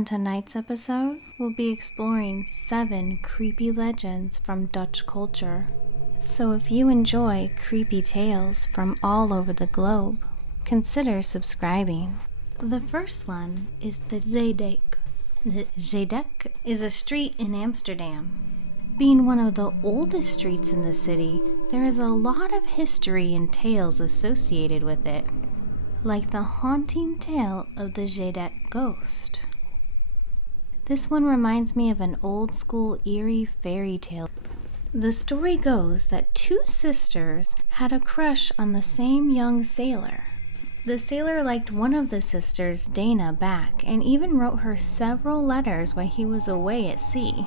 On tonight's episode, we'll be exploring 7 creepy legends from Dutch culture. So if you enjoy creepy tales from all over the globe, consider subscribing. The first one is the Tzedek. The Tzedek is a street in Amsterdam. Being one of the oldest streets in the city, there is a lot of history and tales associated with it, like the haunting tale of the Tzedek ghost. This one reminds me of an old school eerie fairy tale. The story goes that 2 sisters had a crush on the same young sailor. The sailor liked one of the sisters, Dana, back and even wrote her several letters while he was away at sea.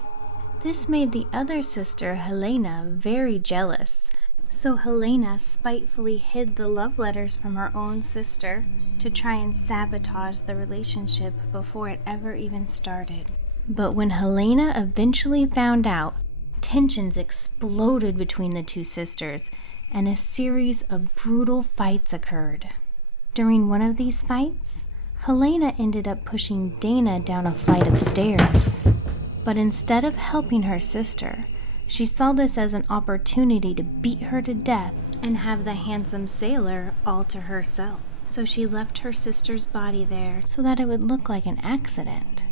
This made the other sister, Helena, very jealous. So Helena spitefully hid the love letters from her own sister to try and sabotage the relationship before it ever even started. But when Helena eventually found out, tensions exploded between the 2 sisters, and a series of brutal fights occurred. During one of these fights, Helena ended up pushing Dana down a flight of stairs. But instead of helping her sister, she saw this as an opportunity to beat her to death and have the handsome sailor all to herself. So she left her sister's body there so that it would look like an accident.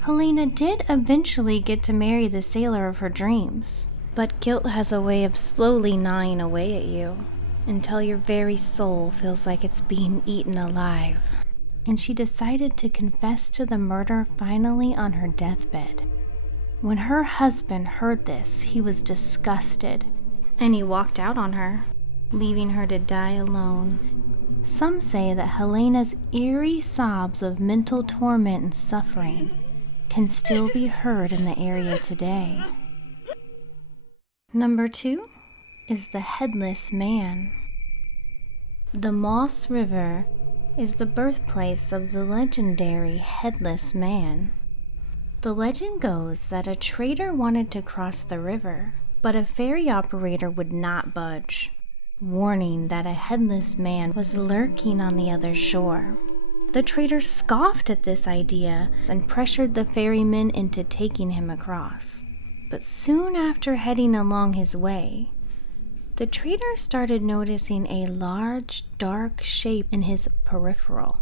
Helena did eventually get to marry the sailor of her dreams, but guilt has a way of slowly gnawing away at you until your very soul feels like it's being eaten alive. And she decided to confess to the murder finally on her deathbed. When her husband heard this, he was disgusted, and he walked out on her, leaving her to die alone. Some say that Helena's eerie sobs of mental torment and suffering can still be heard in the area today. Number 2 is the Headless Man. The Moss River is the birthplace of the legendary Headless Man. The legend goes that a trader wanted to cross the river, but a ferry operator would not budge, warning that a headless man was lurking on the other shore. The trader scoffed at this idea and pressured the ferryman into taking him across. But soon after heading along his way, the trader started noticing a large, dark shape in his peripheral.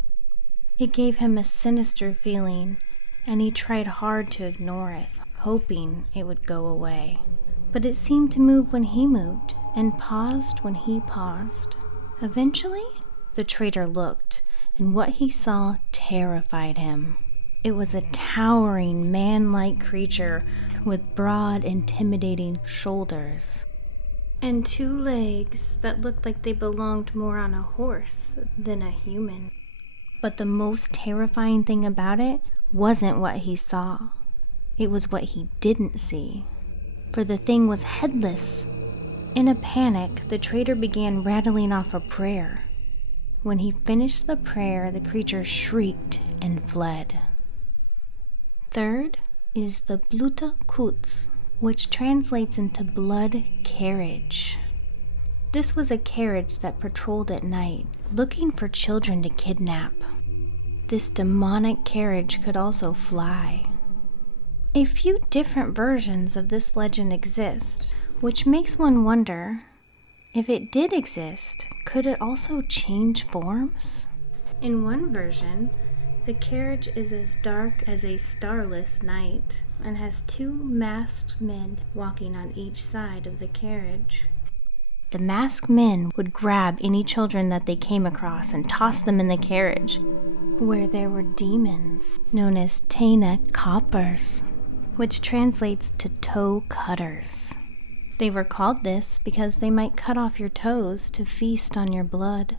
It gave him a sinister feeling, and he tried hard to ignore it, hoping it would go away. But it seemed to move when he moved, and paused when he paused. Eventually, the trader looked, and what he saw terrified him. It was a towering, man-like creature with broad, intimidating shoulders, and 2 legs that looked like they belonged more on a horse than a human. But the most terrifying thing about it wasn't what he saw. It was what he didn't see. For the thing was headless. In a panic, the trader began rattling off a prayer. When he finished the prayer, the creature shrieked and fled. Third is the Bluto Coots, which translates into blood carriage. This was a carriage that patrolled at night, looking for children to kidnap. This demonic carriage could also fly. A few different versions of this legend exist, which makes one wonder, if it did exist, could it also change forms? In one version, the carriage is as dark as a starless night and has 2 masked men walking on each side of the carriage. The masked men would grab any children that they came across and toss them in the carriage, where there were demons known as Tena Koppers, which translates to toe cutters. They were called this because they might cut off your toes to feast on your blood.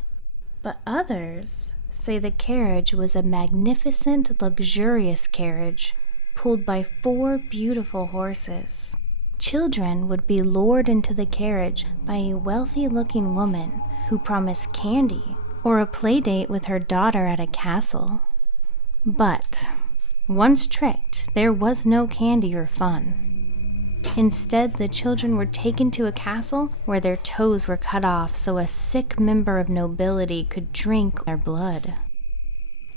But others say the carriage was a magnificent, luxurious carriage pulled by 4 beautiful horses. Children would be lured into the carriage by a wealthy-looking woman who promised candy or a play date with her daughter at a castle. But once tricked, there was no candy or fun. Instead, the children were taken to a castle where their toes were cut off so a sick member of nobility could drink their blood.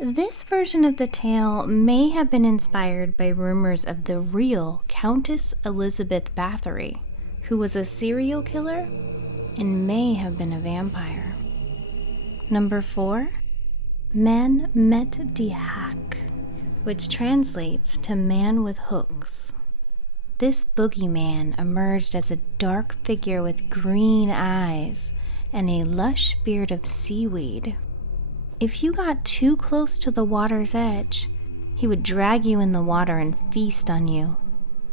This version of the tale may have been inspired by rumors of the real Countess Elizabeth Bathory, who was a serial killer and may have been a vampire. Number 4, Man met die Hak, which translates to man with hooks. This boogeyman emerged as a dark figure with green eyes and a lush beard of seaweed. If you got too close to the water's edge, he would drag you in the water and feast on you.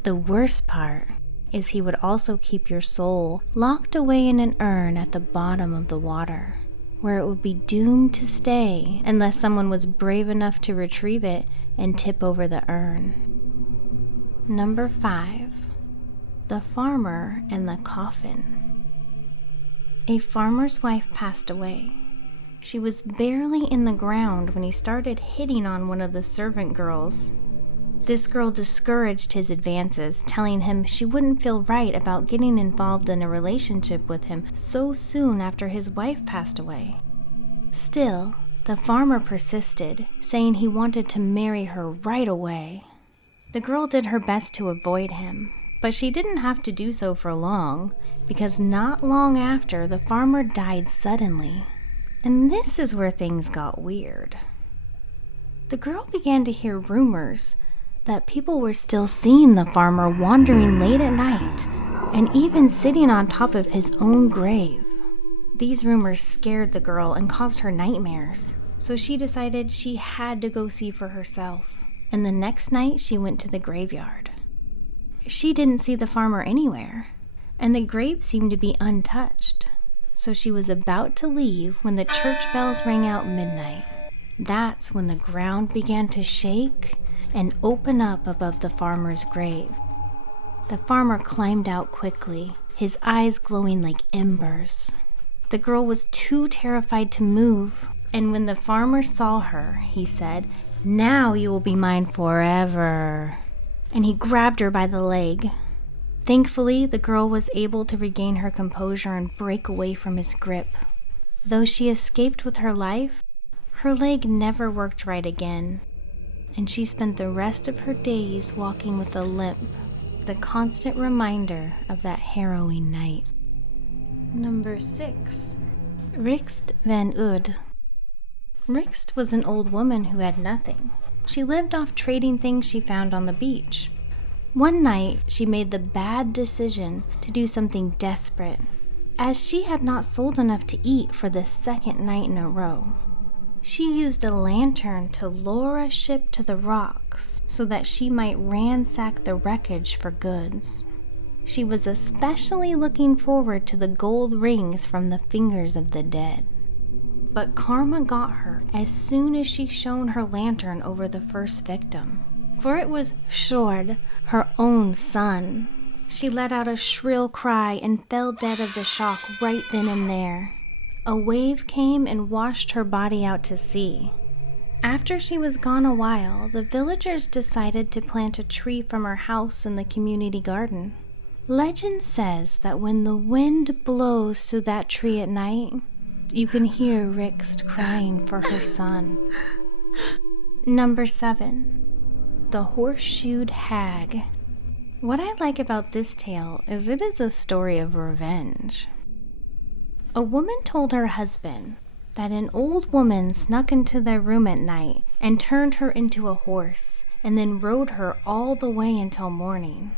The worst part is he would also keep your soul locked away in an urn at the bottom of the water, where it would be doomed to stay unless someone was brave enough to retrieve it and tip over the urn. Number 5, The Farmer and the Coffin. A farmer's wife passed away. She was barely in the ground when he started hitting on one of the servant girls. This girl discouraged his advances, telling him she wouldn't feel right about getting involved in a relationship with him so soon after his wife passed away. Still, the farmer persisted, saying he wanted to marry her right away. The girl did her best to avoid him, but she didn't have to do so for long, because not long after, the farmer died suddenly. And this is where things got weird. The girl began to hear rumors that people were still seeing the farmer wandering late at night and even sitting on top of his own grave. These rumors scared the girl and caused her nightmares, so she decided she had to go see for herself. And the next night she went to the graveyard. She didn't see the farmer anywhere, and the grave seemed to be untouched. So she was about to leave when the church bells rang out midnight. That's when the ground began to shake and open up above the farmer's grave. The farmer climbed out quickly, his eyes glowing like embers. The girl was too terrified to move, and when the farmer saw her, he said, "Now you will be mine forever." And he grabbed her by the leg. Thankfully, the girl was able to regain her composure and break away from his grip. Though she escaped with her life, her leg never worked right again, and she spent the rest of her days walking with a limp, the constant reminder of that harrowing night. Number 6, Rikst van Oud. Rikst was an old woman who had nothing. She lived off trading things she found on the beach. One night, she made the bad decision to do something desperate, as she had not sold enough to eat for the second night in a row. She used a lantern to lure a ship to the rocks so that she might ransack the wreckage for goods. She was especially looking forward to the gold rings from the fingers of the dead. But karma got her as soon as she shone her lantern over the first victim. For it was Sjord, her own son. She let out a shrill cry and fell dead of the shock right then and there. A wave came and washed her body out to sea. After she was gone a while, the villagers decided to plant a tree from her house in the community garden. Legend says that when the wind blows through that tree at night, you can hear Rikst crying for her son. Number 7, The Horse Shoed Hag. What I like about this tale is it is a story of revenge. A woman told her husband that an old woman snuck into their room at night and turned her into a horse and then rode her all the way until morning.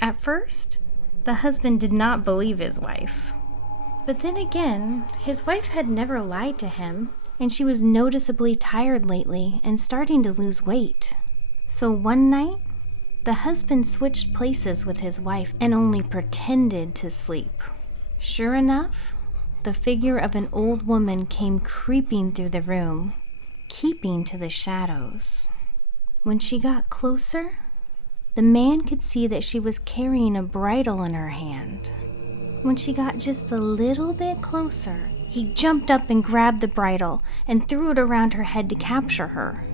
At first, the husband did not believe his wife. But then again, his wife had never lied to him, and she was noticeably tired lately and starting to lose weight. So one night, the husband switched places with his wife and only pretended to sleep. Sure enough, the figure of an old woman came creeping through the room, keeping to the shadows. When she got closer, the man could see that she was carrying a bridle in her hand. When she got just a little bit closer, he jumped up and grabbed the bridle and threw it around her head to capture her.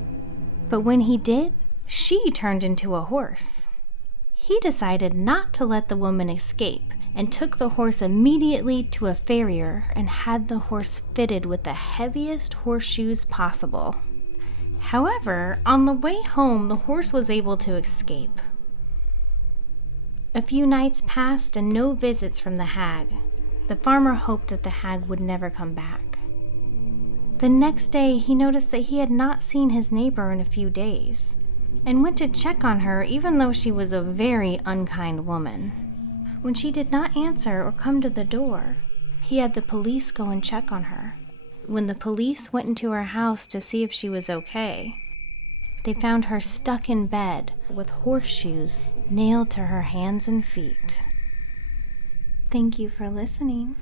But when he did, she turned into a horse. He decided not to let the woman escape and took the horse immediately to a farrier and had the horse fitted with the heaviest horseshoes possible. However, on the way home, the horse was able to escape. A few nights passed and no visits from the hag. The farmer hoped that the hag would never come back. The next day, he noticed that he had not seen his neighbor in a few days, and went to check on her even though she was a very unkind woman. When she did not answer or come to the door, he had the police go and check on her. When the police went into her house to see if she was okay, they found her stuck in bed with horseshoes nailed to her hands and feet. Thank you for listening.